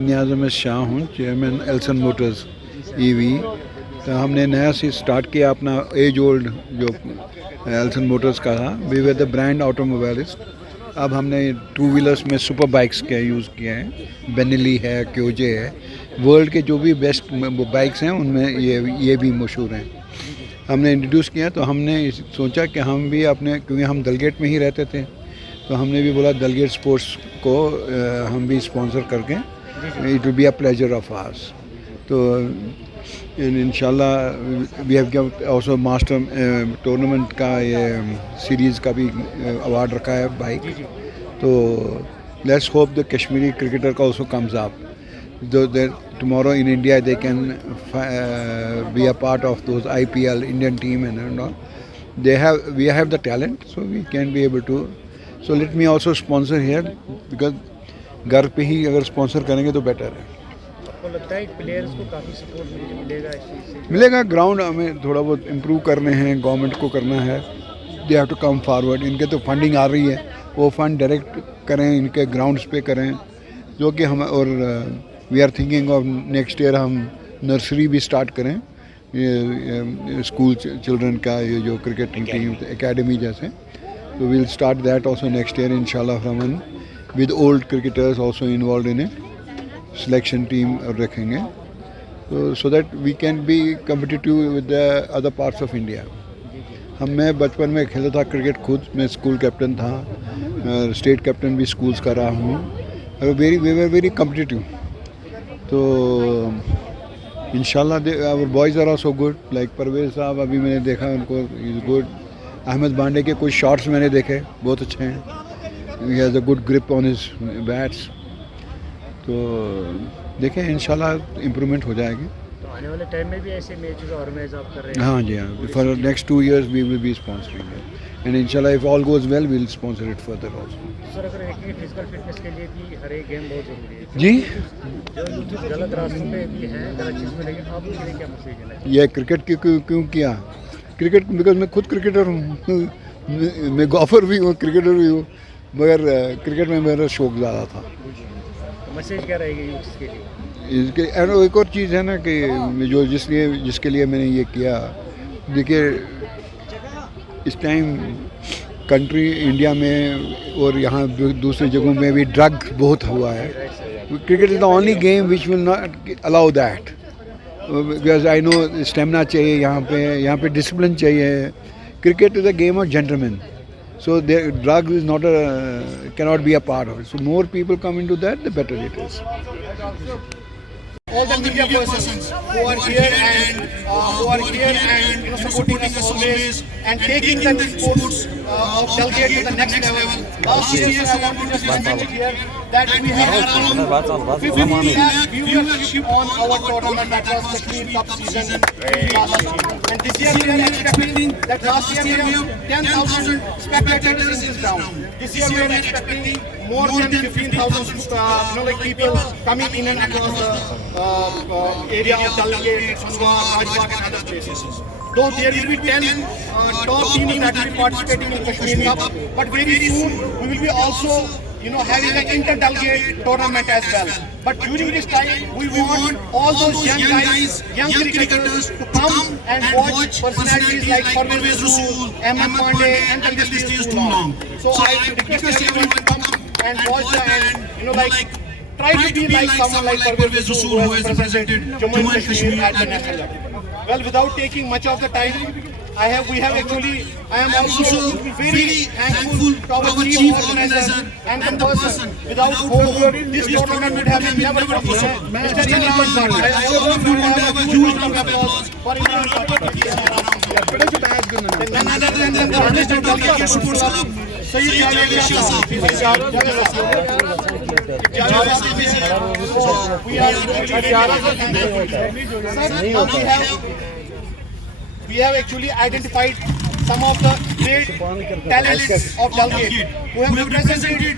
नियाज़ शाह हूँ, chairman एल्सन Motors EV. तो हमने नया से स्टार्ट किया अपना एज ओल्ड जो एल्सन मोटर्स का था। We were the brand automobilist. अब हमने टू व्हीलर्स में सुपर बाइक्स के यूज़ किए हैं। बेनेली है, क्योजे है, वर्ल्ड के जो भी बेस्ट बाइक्स हैं उनमें ये भी मशहूर हैं। हमने इंट्रोड्यूस किया तो हमने सोचा कि हम भी अपने, क्योंकि हम दलगेट में ही रहते थे, तो हमने भी बोला दलगेट स्पोर्ट्स को हम भी स्पॉन्सर करके it will be a pleasure of ours. तो इंशाल्लाह we have also master tournament का ये सीरीज़ का भी अवार्ड रखा है बाइक। तो let's hope the Kashmiri cricketer का also comes up, though that tomorrow in India they can be a part of those IPL Indian team and all. We have the talent, so we can be able to. So let me also sponsor here because घर पे ही अगर sponsor करेंगे तो better है। आपको लगता है players को काफ़ी सपोर्ट मिलेगा इस चीज़ से? मिलेगा। ग्राउंड हमें थोड़ा बहुत इम्प्रूव करने हैं, गवर्नमेंट को करना है। They have to come forward. इनके तो फंडिंग आ रही है, वो फंड डायरेक्ट करें, इनके ग्राउंड्स पे करें, जो कि हम और we are thinking of next year हम नर्सरी भी स्टार्ट करें, ये स्कूल चिल्ड्रन का ये जो क्रिकेट टीम एकेडमी जैसे। तो we'll start that also next year इंशाल्लाह from with old cricketers also involve in a selection team रखेंगे, तो so that we can be competitive with the other parts of India. मैं बचपन में खेलता था क्रिकेट खुद, मैं स्कूल कैप्टन था, स्टेट कैप्टन भी स्कूल्स का रहा हूँ। We were very competitive. तो इंशाल्लाह our boys are also good, like Parvez साहब अभी मैंने देखा उनको, इज़ गुड। अहमद बांडे के कुछ शॉट्स मैंने देखे, बहुत अच्छे हैं। He has a good grip on his bats. तो देखें इंशाल्लाह इम्प्रूवमेंट हो जाएगी। तो आने वाले टाइम में भी ऐसे मैचेस ऑर्गेनाइज आप कर रहे हैं? हाँ जी, हाँ। For next 2 years we will be sponsoring it and इंशाल्लाह if all goes well we will sponsor it further also. Sir, अगर देखेंगे फिजिकल फिटनेस के लिए भी हर एक गेम बहुत ज़रूरी है जी। जो यूथ गलत रास्तों पे भी हैं, गलत चीज़ में, लेकिन आप उनके लिए क्या मैसेज देना चाहिए? ये क्रिकेट क्यों किया? क्रिकेट बिकॉज मैं खुद क्रिकेटर हूँ मैं गोल्फर भी हूँ, क्रिकेटर भी हूँ, मगर क्रिकेट में मेरा शौक ज़्यादा था। तो मैसेज क्या रहेगा यूथ के लिए? इसके एक और चीज़ है ना कि जो जिसके लिए मैंने ये किया, देखिए इस टाइम कंट्री इंडिया में और यहाँ दूसरी जगहों में भी ड्रग बहुत हुआ है। Cricket is the only game which will not allow that, because I know stamina चाहिए यहाँ पे डिसिप्लिन चाहिए। Cricket is a game of gentleman, so drug is not cannot be a part of it. So more people come into that, the better it is. All the media persons who are here and supporting us always and taking the sports of Dalgate to the next level. Last year, I want to just mention here that we had around 50 lakh viewership on our tournament that was Kashmir Cup season last year. And this year we are expecting that last year we have 10,000 spectators in this ground. This year we are expecting more than 15,000 people coming in and across the area of Dalgate, Sanwar, Rajbagh and other places. Though there will be 10 top teams that will be participating in Kashmir Cup, but very soon we will be also having an inter-Dalgate tournament as well. But during this time, we want all those young guys, young cricketers to come and watch personalities like Parvez Rasool, M.M. Pandey, and the list is too long. So I request everyone to come and watch and try to be like someone like Parvez Rasool who has represented Jammu and Kashmir at the national level. Well, without taking much of the time, I am also very thankful to our chief organizer and the person without whom this tournament would have been never possible. Mr. Imran Bhatt. I also want to have a huge round of applause for Imran Bhatt. None other than the President of the Sports Club, Sayyid Javed Shah Sahib. We have actually identified some of the great talents of Dalgate who have represented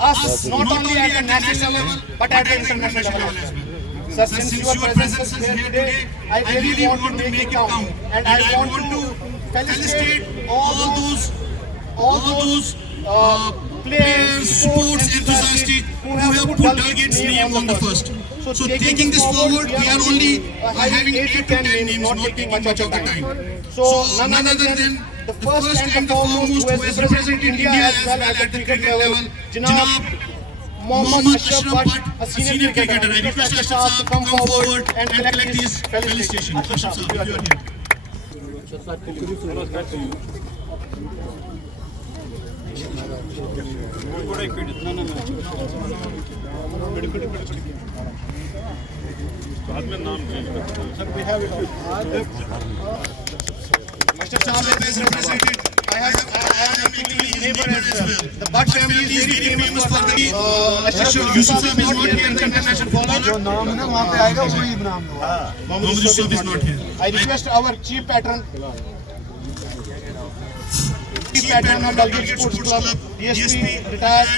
us not only at the national level but at the international level as well. Sir, since your presence is here today, I really want to make it count, and I want to felicitate all those players, sports enthusiasts who have put delegates' name on the first. So taking this forward, we are only having 8 to 10 names, not taking much of the time. So none other than the first and the foremost who has represented India as well at the cricket level, Janab Mohammad Ashraf Butt, a senior cricketer. I request Ashraf to come forward and collect his felicitation. Ashraf, you are here. Mr. Chavez is represented. I am actually his neighbor as well. The Butt family is very famous for the Ashraf Yusuf is not here, international bowler. जो नाम है ना वहाँ पे आएगा वही नाम होगा. Mohammad Yusuf is not here. I request our chief patron of Dalgate Sports Club, DSP, retired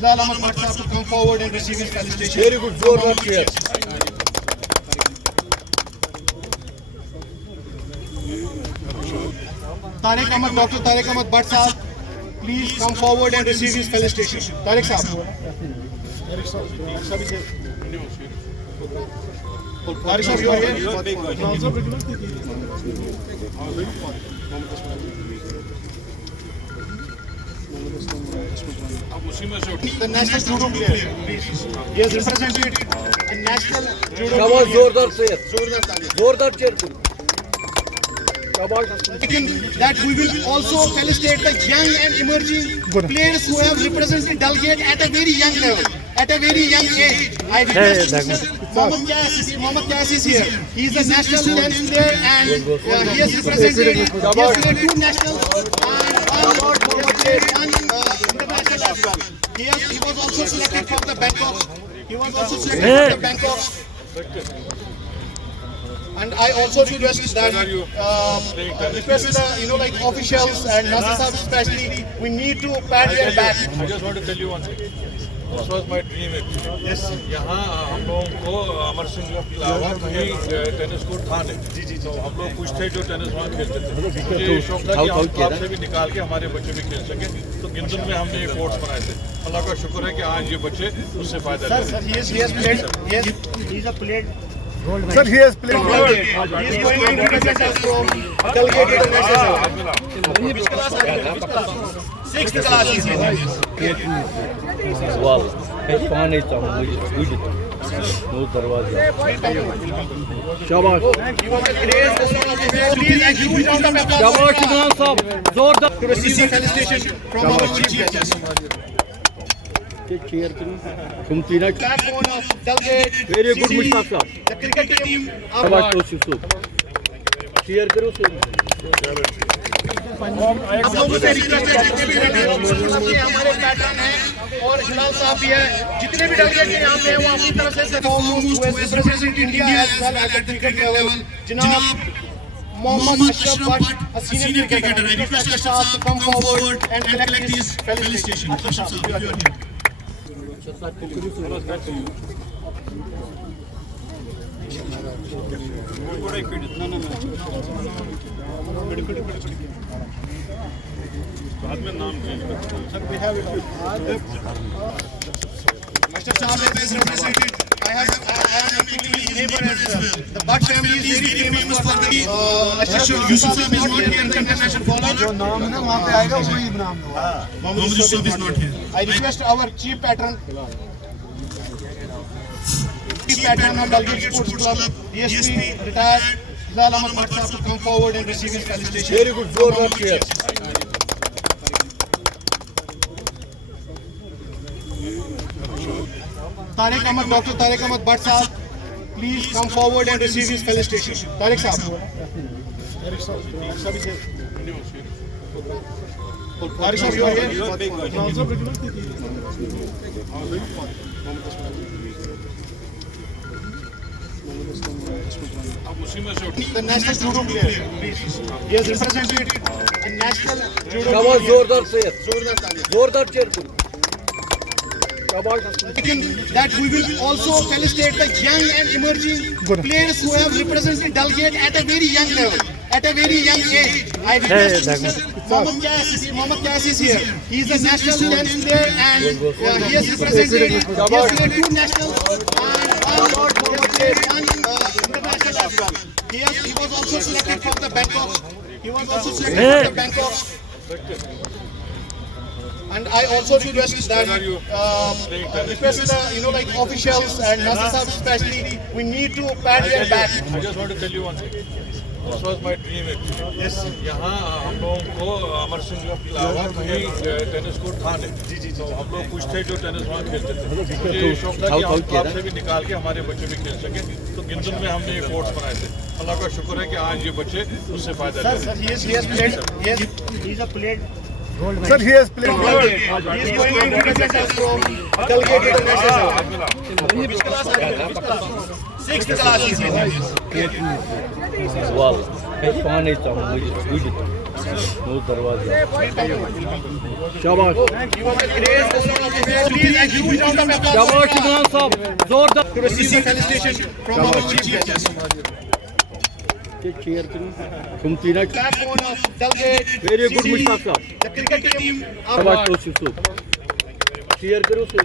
Zal Ahmad Butt sahab to come forward and receive his felicitation. Very good, जोरदार player. Dr. Tariq Ahmad Butt sahab, please come forward and receive his felicitation. Tariq sahab. Tariq sahab, you are here. The national judo player, please. He has represented a national judo player. जोरदार player. जोरदार chair. That we will also felicitate the young and emerging players who have represented Dalgate at a very young level, at a very young age. I request Mohammad Qais is here. He is a national tennis player and he has represented. He has played 2 nationals and international as well. He was also selected from the Bangkok. And I also request that like officials and Nasir especially, we need to pat their back. I just want to tell you one thing. This was my dream actually. Yes. यहाँ हम लोगों को अमर सिंह के अलावा कहीं tennis court था नहीं. तो हम लोग कुछ थे जो टेनिस वहाँ खेलते थे. मुझे शौक था कि हम क्लब से भी निकाल के हमारे बच्चे भी खेल सकें. तो गिंदन में हमने ये कोर्ट्स बनाए थे. अल्लाह का शुक्र है कि आज ये बच्चे उससे फायदा ले रहे हैं. Sir, he has played. He is going to represent us from Dalgate International. Which class are you in? Which class? 6th class is here. वाह पानी चाहिए वो दरवाजा शाबाश He was a great bowler of the day. Please, a huge round of applause. शाबाश इमरान साहब जोरदार To receive the felicitation from our chief guest. Chair तुम तीना Backbone of Dalgate. Very good Mushtaq साहब The cricket team. शाबाश तो chair करो आप लोगों से रिक्वेस्ट है जितने भी हमारे पैटर्न हैं और हिलाल साहब भी है जितने भी डेलीगेट यहाँ पे हैं वो अपनी तरफ से represent India as well at the cricket level. Janab Mohammad Ashraf Butt, a senior cricketer. I request Ashraf to come forward and collect his felicitation. Ashraf, you are here. बाद में नाम चेंज कर. Mr. Chavez is represented. I am actually his neighbor as well. The Butt family is very famous for the Ashraf Yusuf is not here, international bowler. जो नाम है ना वहाँ पे आएगा वही नाम होगा. Mohammad Yusuf is not here. I request our chief patron of Dalgate Sports Club, DSP, retired Zal Ahmad Butt sahab to come forward and receive his felicitation. Very good, जोरदार player. Dr. Tariq Ahmad Butt sahab, please come forward and receive his felicitation. Tariq sahab. Tariq sahab, you are here. The national judo player, please. He has represented a national judo शाबाश player. जोरदार player जोरदार chair That we will also felicitate the young and emerging players who have represented Dalgate at a very young level, at a very young age. I request Mr. Mohammad Qais is here. He is a national tennis player and he has represented two nationals and international as well. He was also selected from the Bangkok. And I also request that like officials and Nasir Sahib especially, we need to pat their back. I just want to tell you one thing. This was my dream actually. Yes. यहाँ हम लोगों को अमर सिंह के अलावा कहीं tennis court था नहीं। तो हम लोग कुछ थे जो टेनिस वहाँ खेलते थे। मुझे शौक था कि हम क्लब से भी निकाल के हमारे बच्चे भी खेल सकें। तो गिंदन में हमने ये कोर्ट्स बनाए थे। अल्लाह का शुक्र है कि आज ये बच्चे उससे फायदा ले रहे हैं। He has played. Sir, he has played well. He is going to represent us from delegate to the national level. Which class are you? Which class? Sixth class is here. Vallahi. Ben puan ettim. Buydu. No darvaza. Shabash. He was a great bowler. Please a huge round of applause. Shabash İmran sahib. Zor To receive the felicitation from our chief guest. cheer करूं. Sumtina. Backbone of delegate. Very good Mushtaq sahib. The cricket team. Shabash Yusuf. Cheer करो से.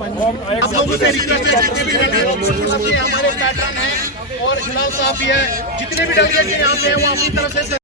आप लोगों से request है जितने भी हमारे पैटर्न हैं और हिलाल साहब भी है, जितने भी डेलीगेट यहाँ पे हैं वो अपनी तरफ से